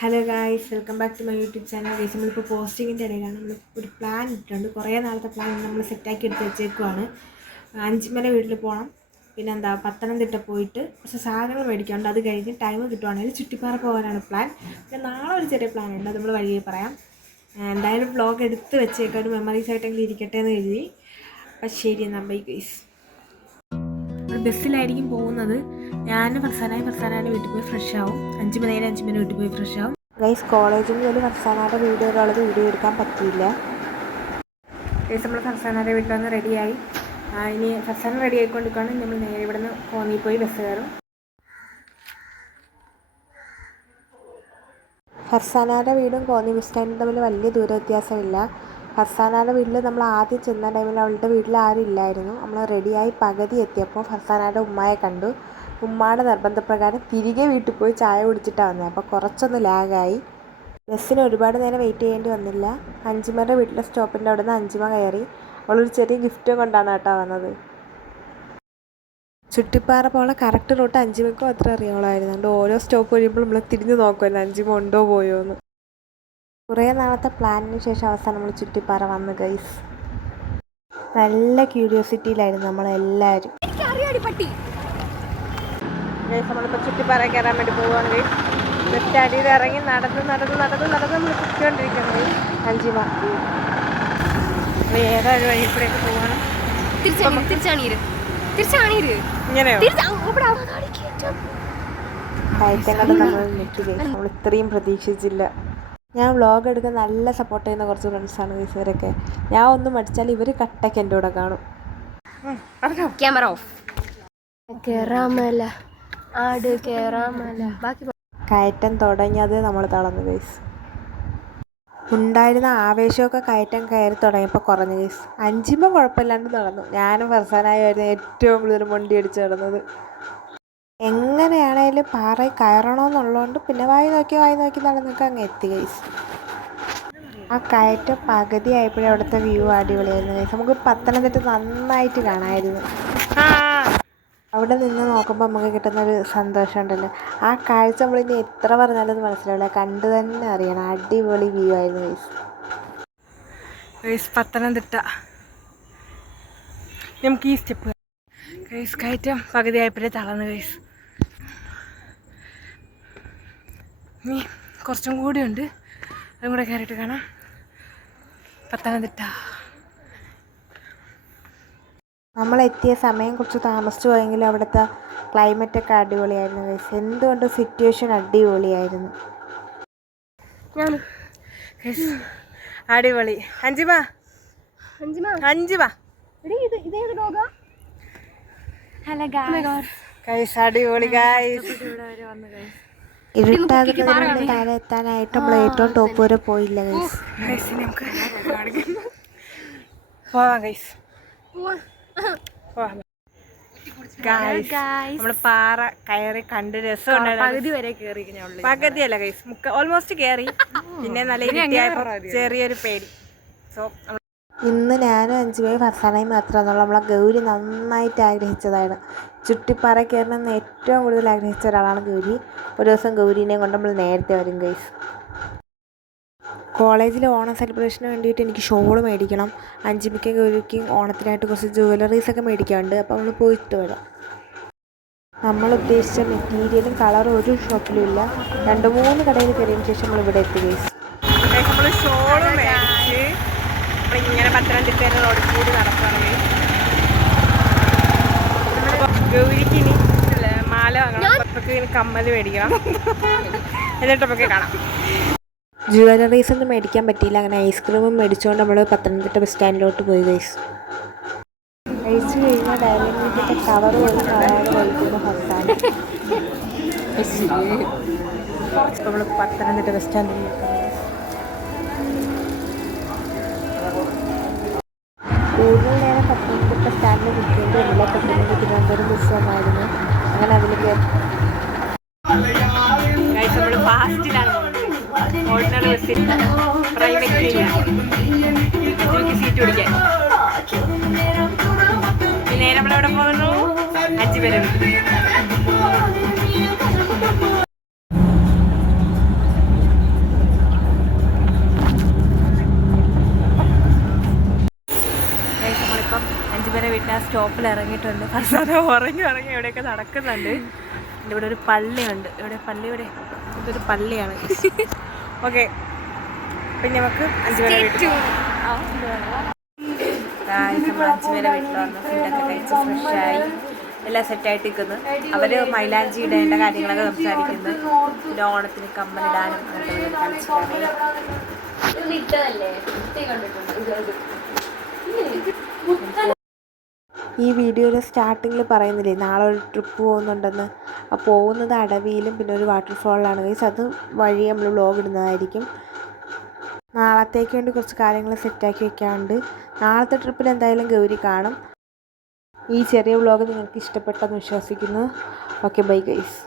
Hello guys, welcome back to my YouTube channel. Guys, നമ്മളിപ്പോൾ പോസ്റ്റിങ്ങിൻ്റെ ഇടയിലാണ്. നമ്മൾ ഒരു പ്ലാൻ ഇട്ടിട്ടുണ്ട്. കുറേ നാളത്തെ പ്ലാൻ നമ്മൾ സെറ്റാക്കി എടുത്ത് വെച്ചേക്കുവാണ്. അഞ്ചിമല വീട്ടിൽ പോകണം, പിന്നെ പത്തനംതിട്ട പോയിട്ട് കുറച്ച് സാധനങ്ങൾ മേടിക്കാറുണ്ട്. അത് കഴിഞ്ഞ് ടൈം കിട്ടുവാണെങ്കിൽ ചുറ്റിപ്പാറ പോകാനാണ് പ്ലാൻ. പിന്നെ നാളെ ഒരു ചെറിയ പ്ലാൻ ഉണ്ട്, അത് നമ്മൾ വഴിയെ പറയാം. എന്തായാലും വ്ളോഗ് എടുത്ത് വെച്ചേക്കാം, ഒരു മെമ്മറീസ് ആയിട്ടെങ്കിലും ഇരിക്കട്ടെ എന്ന് കരുതി. അപ്പം ശരി, എന്നാൽ ബൈ ഗൈസ്. ബസ്സിലായിരിക്കും പോകുന്നത്. ഞാൻ ഫർസാനാൻ്റെ വീട്ടിൽ പോയി ഫ്രഷ് ആവും. 5 മണി വീട്ടിൽ പോയി ഫ്രഷ് ആവും. ഗൈസ്, കോളേജിൽ നിന്ന് ഒരു ഫർസാനയുടെ വീഡിയോ എടുക്കാൻ പറ്റിയില്ല. ഗൈസ്, നമ്മൾ ഫർസാനയുടെ വീട്ടിൽ വന്ന് റെഡിയായി. ഇനി ഫർസാന റെഡി ആയിക്കൊണ്ടിരിക്കുകയാണ്. നമ്മൾ നേരെ ഇവിടെ നിന്ന് കോന്നി പോയി ബസ് കയറും. ഫർസാനയുടെ വീടും കോന്നി ബസ് സ്റ്റാൻഡും തമ്മിൽ വലിയ ദൂര വ്യത്യാസമില്ല. ഫർസാനയുടെ വീട്ടിൽ നമ്മൾ ആദ്യം ചെന്ന ടൈമിൽ അവളുടെ വീട്ടിൽ ആരും ഇല്ലായിരുന്നു. നമ്മൾ റെഡിയായി പകുതി എത്തിയപ്പോൾ ഫർസാനയുടെ ഉമ്മയെ കണ്ടു. ഉമ്മയുടെ നിർബന്ധപ്രകാരം തിരികെ വീട്ടിൽ പോയി ചായ കുടിച്ചിട്ടാണ് വന്നത്. അപ്പോൾ കുറച്ചൊന്ന് ലാഗായി. ബസ്സിന് ഒരുപാട് നേരം വെയിറ്റ് ചെയ്യേണ്ടി വന്നില്ല. അഞ്ചിമയുടെ വീട്ടിലെ സ്റ്റോപ്പിൻ്റെ അവിടെ നിന്ന് അഞ്ചിമ കയറി. അവളൊരു ചെറിയ ഗിഫ്റ്റും കൊണ്ടാണ് കേട്ടോ വന്നത്. ചുറ്റിപ്പാറ പോലെ കറക്റ്റ് റൂട്ട് അഞ്ചിമയ്ക്കും അത്ര അറിയാവുള്ളായിരുന്നു. അതുകൊണ്ട് ഓരോ സ്റ്റോപ്പ് കഴിയുമ്പോൾ നമ്മൾ തിരിഞ്ഞ് നോക്കുമല്ലോ അഞ്ചിമ ഉണ്ടോ പോയോ എന്ന്. കുറേ നാളത്തെ പ്ലാനിന് ശേഷം അവസാനം നമ്മൾ ചുറ്റിപ്പാറ വന്ന് ഗൈസ്. നല്ല ക്യൂരിയോസിറ്റിയിലായിരുന്നു നമ്മളെല്ലാവരും. നമ്മളിപ്പോൾ ചുറ്റിപ്പാറ കയറാൻ വേണ്ടി പോവുകയാണ് ഗൈസ്. ബസ് സ്റ്റാൻഡിൽ ഇറങ്ങി നടന്ന് നമ്മൾ കുത്തിക്കൊണ്ടിരിക്കുന്നത് അഞ്ചിമ. വേറെ ഒരു വഴി കൂടെയൊക്കെ പോവാണ്. കയറ്റങ്ങൾ നമ്മൾ നിൽക്കുക. നമ്മൾ ഇത്രയും പ്രതീക്ഷിച്ചില്ല. ഞാൻ വ്ളോഗ് എടുക്കാൻ നല്ല സപ്പോർട്ട് ചെയ്യുന്ന കുറച്ച് ഫ്രണ്ട്സാണ് ഗൈസ് ഇവരൊക്കെ. ഞാൻ ഒന്നും മടിച്ചാൽ ഇവർ കട്ടയ്ക്ക് എൻ്റെ കൂടെ കാണും. Camera off. കയറ്റം തുടങ്ങിയത് നമ്മൾ തളർന്നു ഗൈസ്. ഉണ്ടായിരുന്ന ആവേശമൊക്കെ കയറ്റം കയറി തുടങ്ങിയപ്പോൾ കുറഞ്ഞു ഗൈസ്. അഞ്ചിമ കുഴപ്പമില്ലാണ്ട് നടന്നു. ഞാനും ഫർസാനായിരുന്നു ഏറ്റവും കൂടുതൽ മണ്ടി അടിച്ച് നടന്നത്. എങ്ങനെയാണേലും പാറയിൽ കയറണമെന്നുള്ളതുകൊണ്ട് പിന്നെ വായി നോക്കി നടന്നൊക്കെ അങ്ങ് എത്തി ഗൈസ്. ആ കയറ്റം പകുതി ആയപ്പോഴേ അവിടുത്തെ വ്യൂ അടിപൊളിയായിരുന്നു ഗൈസ്. നമുക്ക് പത്തനംതിട്ട നന്നായിട്ട് കാണാമായിരുന്നു. അവിടെ നിന്ന് നോക്കുമ്പോൾ നമുക്ക് കിട്ടുന്നൊരു സന്തോഷം ഉണ്ടല്ലോ. ആ കാഴ്ച നമ്മളിനി എത്ര പറഞ്ഞാലും മനസ്സിലാവില്ല, കണ്ടു തന്നെ അറിയണം. അടിപൊളി വ്യൂ ആയിരുന്നു ഗൈസ്. പത്തനംതിട്ട നമുക്ക് ഈ സ്റ്റെപ്പ് ഗൈസ്. കയറ്റം പകുതി ആയപ്പോഴേ തളർന്നു ഗൈസ്. ഇനി കുറച്ചും കൂടി ഉണ്ട്, അതും കൂടെ കയറിയിട്ട് കാണാം പത്തനംതിട്ട. നമ്മളെത്തിയ സമയം കുറച്ച് താമസിച്ചു പോയെങ്കിലും അവിടുത്തെ ക്ലൈമറ്റൊക്കെ അടിപൊളിയായിരുന്നു ഗൈസ്. എന്തുകൊണ്ട് സിറ്റുവേഷൻ അടിപൊളിയായിരുന്നു. അടിപൊളി. അഞ്ചിമ ഗൈസ്, അടിപൊളി ഗൈസ്. ഇരുട്ടാകുന്നതിന് താഴെ എത്താനായിട്ട് നമ്മൾ ഏറ്റവും ടോപ്പ് വരെ പോയില്ല ഗൈസ്. നമുക്ക് പോവാം ഗൈസ്. നമ്മള് പാറ കയറി കണ്ട് രസമുണ്ടായിരുന്നു. പകുതി വരെ കയറി, പകുതിയല്ല ഗൈസ്, ഓൾമോസ്റ്റ് കയറി. പിന്നെ നല്ല ചെറിയൊരു പേടി. സോ ഇന്ന് ഞാനും അഞ്ചുമയും ഫർസാനയും മാത്രമെന്നുള്ള നമ്മളെ ഗൗരി നന്നായിട്ട് ആഗ്രഹിച്ചതാണ്. ചുറ്റിപ്പാറ കയറണമെന്ന് ഏറ്റവും കൂടുതൽ ആഗ്രഹിച്ച ഒരാളാണ് ഗൗരി. ഒരു ദിവസം ഗൗരീനെയും കൊണ്ട് നമ്മൾ നേരത്തെ വരും ഗൈസ്. കോളേജിലെ ഓണം സെലിബ്രേഷന് വേണ്ടിയിട്ട് എനിക്ക് ഷോൾ മേടിക്കണം. അഞ്ചിമയ്ക്കും ഗൗരിക്കും ഓണത്തിനായിട്ട് കുറച്ച് ജ്വല്ലറീസൊക്കെ മേടിക്കാറുണ്ട്. അപ്പോൾ നമ്മൾ പോയിട്ട് വരാം. നമ്മൾ ഉദ്ദേശിച്ച മെറ്റീരിയലും കളറും ഒരു ഷോപ്പിലും ഇല്ല. 2-3 കടയിൽ കയറിയതിന് ശേഷം നമ്മൾ ഇവിടെ എത്തി ഗൈസ്. നമ്മൾ ഷോൾ മേടിച്ച് ഇങ്ങനെ പത്തനംതിട്ട റോഡിൽ കൂടി നടക്കുകയാണ്. ഗൗരിക്ക് ഇനി മാല വാങ്ങണം, പുറത്തൊക്കെ ഇനി കമ്മൽ മേടിക്കണം. എന്നിട്ടൊക്കെ കാണാം. ജ്വല്ലറീസ് ഒന്നും മേടിക്കാൻ പറ്റിയില്ല. അങ്ങനെ ഐസ്ക്രീമും മേടിച്ചുകൊണ്ട് നമ്മൾ പത്തനംതിട്ട ബസ് സ്റ്റാൻഡിലോട്ട് പോയി ഗൈസ്. കഴിച്ച് കഴിഞ്ഞാൽ ഡയറിംഗ് മിൽക്കിൻ്റെ കവർ പോലും കളയാതെ കഴിക്കുന്ന ഫർസാന. നമ്മൾ പത്തനംതിട്ട ബസ് സ്റ്റാൻഡിൽ നിൽക്കുന്നത്. കൂടുതൽ നേരം പത്തനംതിട്ട സ്റ്റാൻഡിൽ നിൽക്കേണ്ടി വന്നില്ല. പെട്ടെന്ന് തിരുവനന്തപുരം ബസ് വന്നായിരുന്നു. അങ്ങനെ അതിൽ കയറി നമ്മൾ ഫാസ്റ്റിലാണ് ഓർഡിനറി ബസ്സിൽ. പ്രൈവറ്റ് സീറ്റ് പിടിക്കാൻ നേരെ നമ്മളെവിടെ പോകുന്നു? 5 പേര്. സ്റ്റോപ്പിൽ ഇറങ്ങിയിട്ടുണ്ട്. ഫർസാന ഉറങ്ങി എവിടെയൊക്കെ നടക്കുന്നുണ്ട്. ഇവിടെ ഒരു പള്ളിയുണ്ട്. ഇവിടെ ഇതൊരു പള്ളിയാണ്. ഓക്കെ, പിന്നെ നമുക്ക് 5 പേരെ വീട്ടിൽ വന്ന് ഫുഡൊക്കെ കഴിച്ച് ഫ്രഷായി എല്ലാം സെറ്റായിട്ട് നിൽക്കുന്നു. അവർ മൈലാഞ്ചി ഇടേണ്ട കാര്യങ്ങളൊക്കെ സംസാരിക്കുന്നു. പിന്നെ ഓണത്തിന് കമ്മലിടാനും അങ്ങനത്തെ കളിച്ചിട്ടാണ്. ഈ വീഡിയോയുടെ സ്റ്റാർട്ടിങ്ങിൽ പറയുന്നില്ലേ നാളെ ഒരു ട്രിപ്പ് പോകുന്നുണ്ടെന്ന്. അപ്പോൾ പോകുന്നത് അടവിയിലും പിന്നെ ഒരു വാട്ടർഫാളിലാണ് ഗൈസ്. അത് വഴി നമ്മൾ വ്ലോഗ് ഇടുന്നതായിരിക്കും. നാളത്തേക്ക് വേണ്ടി കുറച്ച് കാര്യങ്ങൾ സെറ്റാക്കി വെക്കാറുണ്ട്. നാളത്തെ ട്രിപ്പിൽ എന്തായാലും ഗൗരി കാണും. ഈ ചെറിയ വ്ലോഗ് നിങ്ങൾക്ക് ഇഷ്ടപ്പെട്ടെന്ന് വിശ്വസിക്കുന്നു. Okay, bye guys.